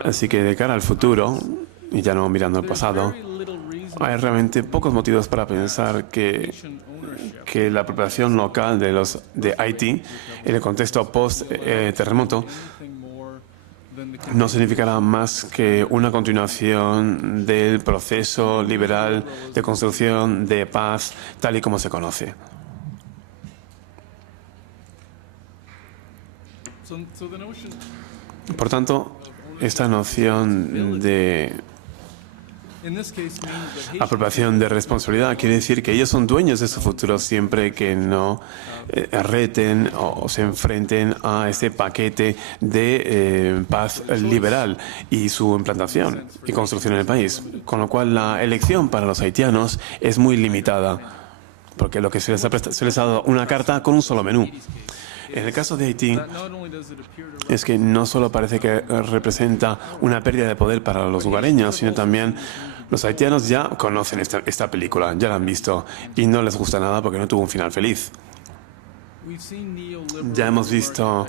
Así que de cara al futuro, y ya no mirando al pasado, hay realmente pocos motivos para pensar que la apropiación local de Haití en el contexto post-terremoto no significará más que una continuación del proceso liberal de construcción de paz tal y como se conoce. Por tanto, esta noción de apropiación de responsabilidad quiere decir que ellos son dueños de su futuro siempre que no reten o se enfrenten a este paquete de paz liberal y su implantación y construcción en el país. Con lo cual la elección para los haitianos es muy limitada, porque lo que se les ha dado una carta con un solo menú. En el caso de Haití, es que no solo parece que representa una pérdida de poder para los lugareños, sino también los haitianos ya conocen esta película, ya la han visto y no les gusta nada porque no tuvo un final feliz. Ya hemos visto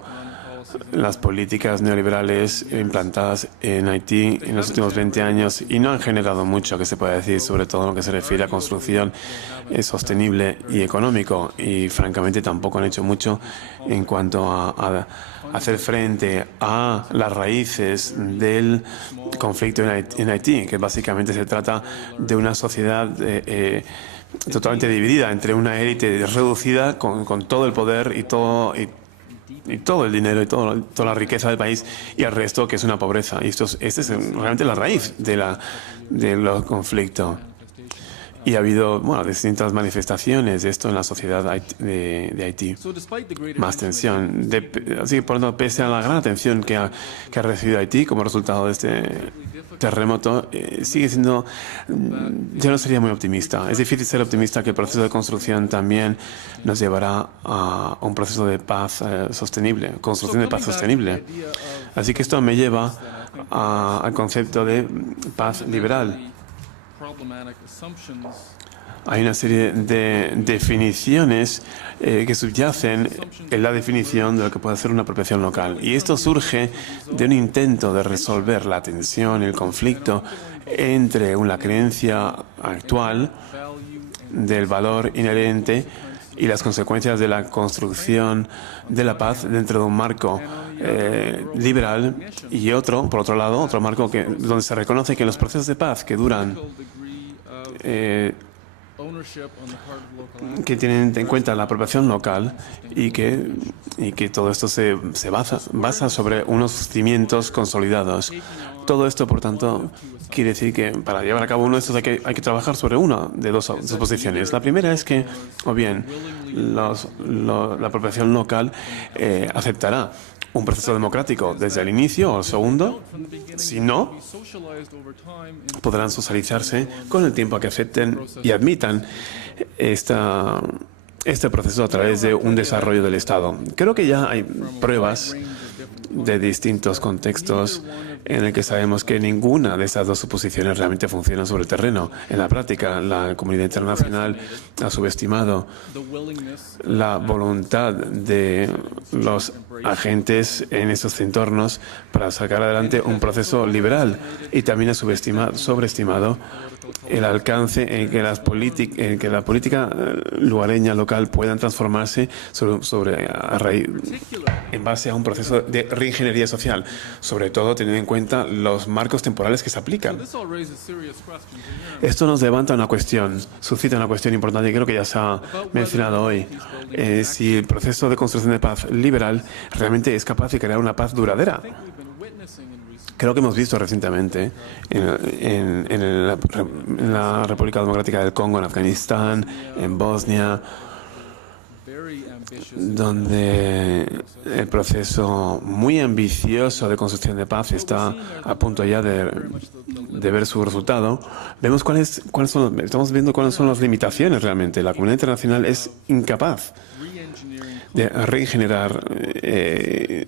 las políticas neoliberales implantadas en Haití en los últimos 20 años y no han generado mucho que se pueda decir, sobre todo en lo que se refiere a construcción sostenible y económico. Y francamente tampoco han hecho mucho en cuanto a hacer frente a las raíces del conflicto en Haití, que básicamente se trata de una sociedad totalmente dividida entre una élite reducida con todo el poder y todo el dinero y toda la riqueza del país y el resto que es una pobreza. Y esta es realmente la raíz de los conflictos. Y ha habido distintas manifestaciones de esto en la sociedad de Haití. Más tensión. Así que, por lo tanto, pese a la gran atención que ha recibido Haití como resultado de este terremoto, sigue siendo... Yo no sería muy optimista. Es difícil ser optimista que el proceso de construcción también nos llevará a un proceso de paz sostenible, construcción de paz sostenible. Así que esto me lleva al concepto de paz liberal. Hay una serie de definiciones que subyacen en la definición de lo que puede ser una apropiación local. Y esto surge de un intento de resolver la tensión, el conflicto entre una creencia actual del valor inherente y las consecuencias de la construcción de la paz dentro de un marco liberal y otro, por otro lado, otro marco donde se reconoce que los procesos de paz que duran que tienen en cuenta la apropiación local y que todo esto se basa sobre unos cimientos consolidados. Todo esto, por tanto, quiere decir que para llevar a cabo uno de estos hay que trabajar sobre una de dos posiciones. La primera es que, o bien, la apropiación local aceptará un proceso democrático desde el inicio, o segundo, si no, podrán socializarse con el tiempo a que acepten y admitan este proceso a través de un desarrollo del Estado. Creo que ya hay pruebas de distintos contextos en el que sabemos que ninguna de estas dos suposiciones realmente funciona sobre el terreno. En la práctica, la comunidad internacional ha subestimado la voluntad de los agentes en estos entornos para sacar adelante un proceso liberal y también ha sobreestimado el alcance en que la política lugareña local puedan transformarse en base a un proceso de reingeniería social, sobre todo teniendo en cuenta los marcos temporales que se aplican. Esto nos levanta suscita una cuestión importante y creo que ya se ha mencionado hoy. Si el proceso de construcción de paz liberal realmente es capaz de crear una paz duradera. Creo que hemos visto recientemente en la República Democrática del Congo, en Afganistán, en Bosnia, donde el proceso muy ambicioso de construcción de paz está a punto ya de ver su resultado. Estamos viendo cuáles son las limitaciones realmente. La comunidad internacional es incapaz de regenerar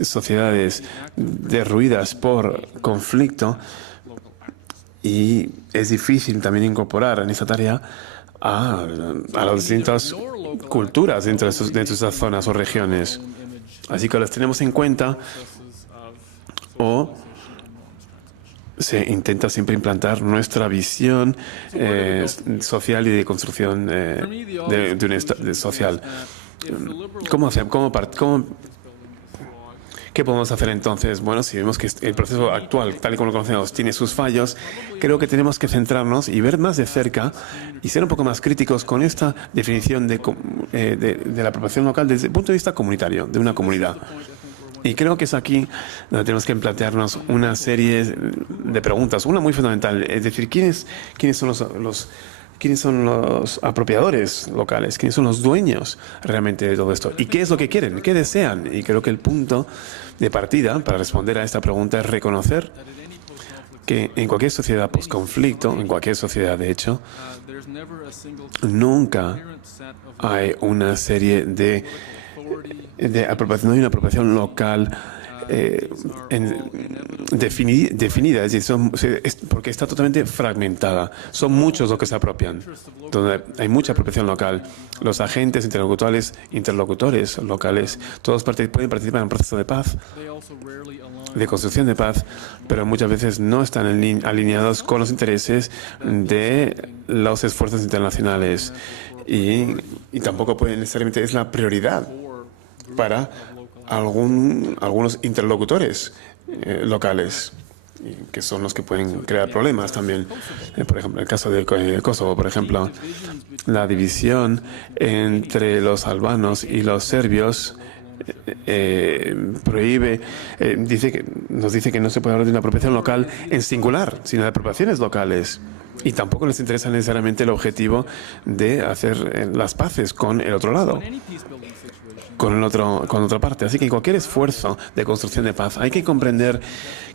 sociedades derruidas por conflicto y es difícil también incorporar en esa tarea a las distintas culturas dentro de esas zonas o regiones. Así que las tenemos en cuenta o se intenta siempre implantar nuestra visión social y de construcción de un estado social. ¿Qué podemos hacer entonces? Bueno, si vemos que el proceso actual, tal y como lo conocemos, tiene sus fallos, creo que tenemos que centrarnos y ver más de cerca y ser un poco más críticos con esta definición de la apropiación local desde el punto de vista comunitario, de una comunidad. Y creo que es aquí donde tenemos que plantearnos una serie de preguntas. Una muy fundamental, es decir, ¿quiénes son los apropiadores locales? ¿Quiénes son los dueños realmente de todo esto? ¿Y qué es lo que quieren? ¿Qué desean? Y creo que el punto de partida para responder a esta pregunta es reconocer que en cualquier sociedad post-conflicto, en cualquier sociedad de hecho, nunca hay una serie de apropiación, no hay una apropiación local definida, es decir, porque está totalmente fragmentada. Son muchos los que se apropian, donde hay mucha apropiación local. Los agentes interlocutores locales, todos pueden participar en un proceso de paz, de construcción de paz, pero muchas veces no están alineados con los intereses de los esfuerzos internacionales y tampoco pueden necesariamente es la prioridad para algunos interlocutores locales, que son los que pueden crear problemas también. Por ejemplo, el caso de Kosovo, por ejemplo, la división entre los albanos y los serbios nos dice que no se puede hablar de una apropiación local en singular, sino de apropiaciones locales. Y tampoco les interesa necesariamente el objetivo de hacer las paces con el otro lado, con otra parte. Así que en cualquier esfuerzo de construcción de paz hay que comprender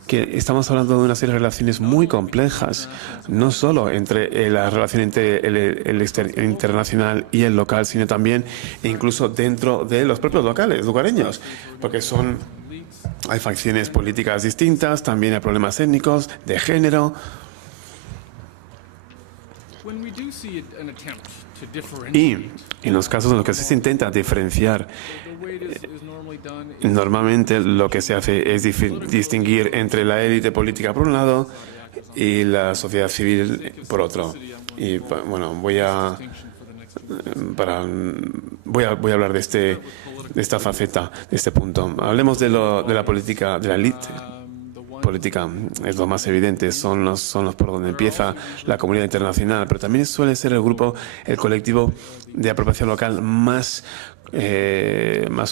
que estamos hablando de una serie de relaciones muy complejas, no solo entre la relación entre el internacional y el local, sino también e incluso dentro de los propios lugareños, porque hay facciones políticas distintas, también hay problemas étnicos, de género. Y en los casos en los que se intenta diferenciar, normalmente lo que se hace es distinguir entre la élite política por un lado y la sociedad civil por otro. Y bueno, voy a hablar de esta faceta, de este punto. Hablemos de la política, de la élite política. Es lo más evidente, son los por donde empieza la comunidad internacional, pero también suele ser el colectivo de apropiación local más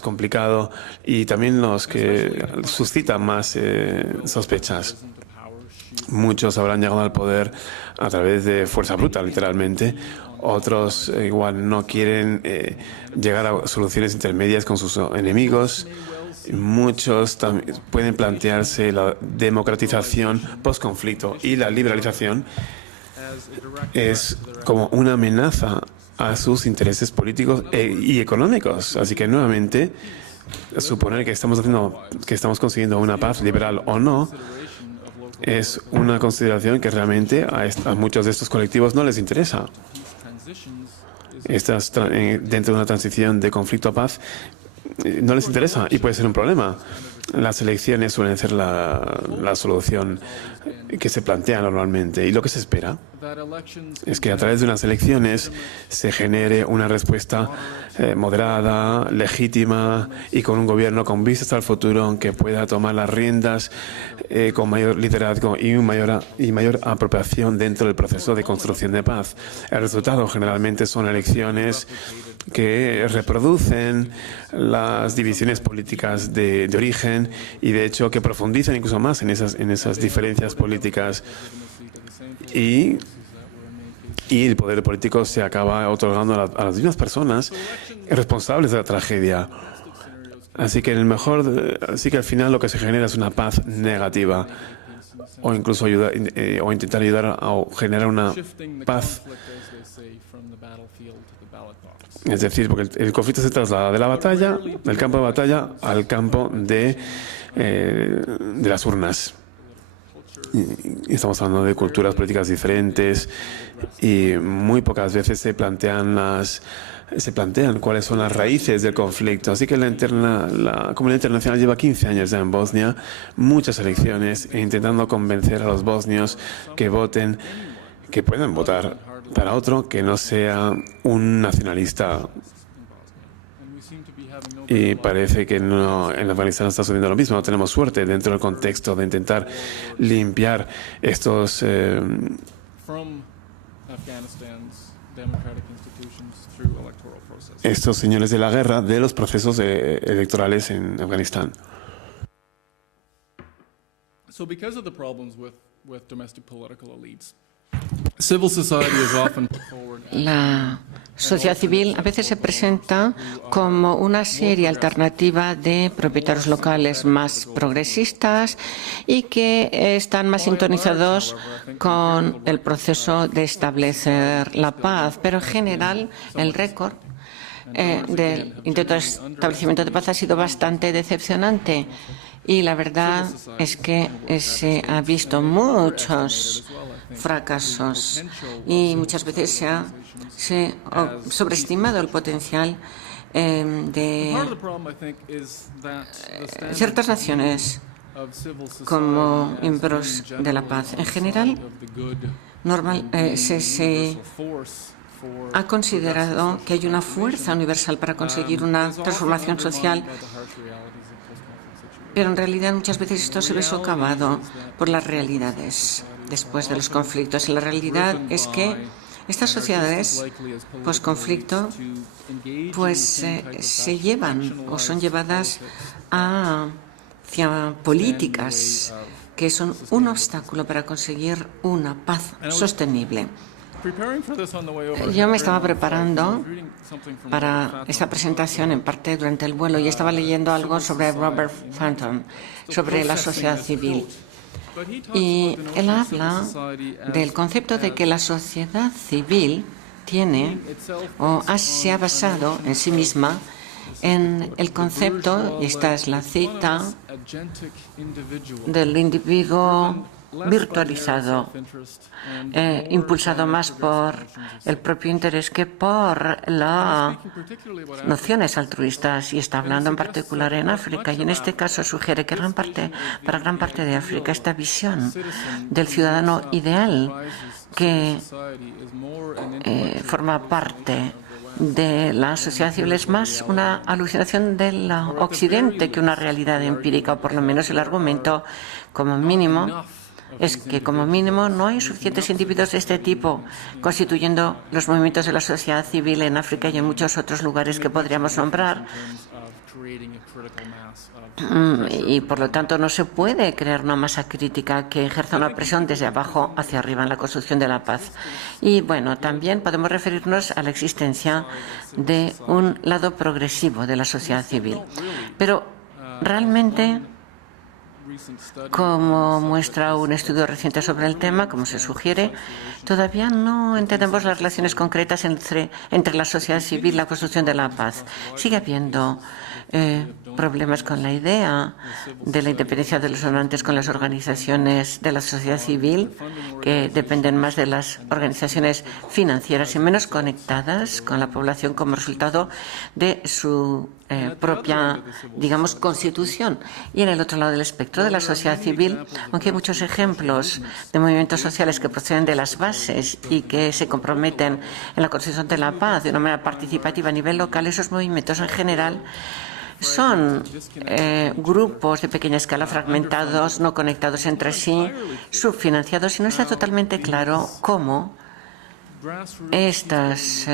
complicado y también los que suscitan más sospechas. Muchos habrán llegado al poder a través de fuerza bruta, literalmente. Otros igual no quieren llegar a soluciones intermedias con sus enemigos. Muchos también pueden plantearse la democratización post-conflicto y la liberalización es como una amenaza a sus intereses políticos y económicos. Así que nuevamente, suponer que estamos consiguiendo una paz liberal o no es una consideración que realmente a muchos de estos colectivos no les interesa. Dentro de una transición de conflicto a paz no les interesa y puede ser un problema. Las elecciones suelen ser la solución que se plantea normalmente y lo que se espera es que a través de unas elecciones se genere una respuesta moderada, legítima y con un gobierno con vistas al futuro que pueda tomar las riendas con mayor liderazgo y mayor apropiación dentro del proceso de construcción de paz. El resultado generalmente son elecciones que reproducen las divisiones políticas de origen y de hecho que profundizan incluso más en esas diferencias políticas y el poder político se acaba otorgando a las mismas personas responsables de la tragedia. Así que al final lo que se genera es una paz negativa o incluso intentar ayudar a generar una paz. Es decir, porque el conflicto se traslada del campo de batalla al campo de las urnas. Y estamos hablando de culturas políticas diferentes y muy pocas veces se plantean se plantean cuáles son las raíces del conflicto. Así que la comunidad internacional lleva 15 años ya en Bosnia, muchas elecciones, e intentando convencer a los bosnios que voten, que puedan votar para otro que no sea un nacionalista. Y parece que no, en Afganistán está sucediendo lo mismo. No tenemos suerte dentro del contexto de intentar limpiar estos señores de la guerra de los procesos electorales en Afganistán. La sociedad civil a veces se presenta como una seria alternativa de propietarios locales más progresistas y que están más sintonizados con el proceso de establecer la paz. Pero en general el récord del intento de establecimiento de paz ha sido bastante decepcionante. Y la verdad es que se ha visto muchos fracasos y muchas veces se ha sobreestimado el potencial de ciertas naciones como miembros de la paz. En general, se ha considerado que hay una fuerza universal para conseguir una transformación social, pero en realidad muchas veces esto se ve socavado por las realidades después de los conflictos. Y la realidad es que estas sociedades post-conflicto se llevan o son llevadas hacia políticas que son un obstáculo para conseguir una paz sostenible. Yo me estaba preparando para esta presentación en parte durante el vuelo y estaba leyendo algo sobre Robert Fenton, sobre la sociedad civil. Y él habla del concepto de que la sociedad civil se ha basado en sí misma en el concepto, y esta es la cita, del individuo virtualizado, impulsado más por el propio interés que por las nociones altruistas, y está hablando en particular en África, y en este caso sugiere que para gran parte de África esta visión del ciudadano ideal que forma parte de la sociedad civil es más una alucinación del Occidente que una realidad empírica, o por lo menos el argumento como mínimo es que como mínimo no hay suficientes individuos de este tipo constituyendo los movimientos de la sociedad civil en África y en muchos otros lugares que podríamos nombrar. Y por lo tanto no se puede crear una masa crítica que ejerza una presión desde abajo hacia arriba en la construcción de la paz. Y bueno, también podemos referirnos a la existencia de un lado progresivo de la sociedad civil. Pero realmente, como muestra un estudio reciente sobre el tema, como se sugiere, todavía no entendemos las relaciones concretas entre la sociedad civil y la construcción de la paz. Sigue habiendo problemas con la idea de la independencia de los donantes con las organizaciones de la sociedad civil, que dependen más de las organizaciones financieras y menos conectadas con la población como resultado de su propia, digamos, constitución. Y en el otro lado del espectro de la sociedad civil, aunque hay muchos ejemplos de movimientos sociales que proceden de las bases y que se comprometen en la construcción de la paz de una manera participativa a nivel local, esos movimientos en general son grupos de pequeña escala fragmentados, no conectados entre sí, subfinanciados, y no está totalmente claro cómo estas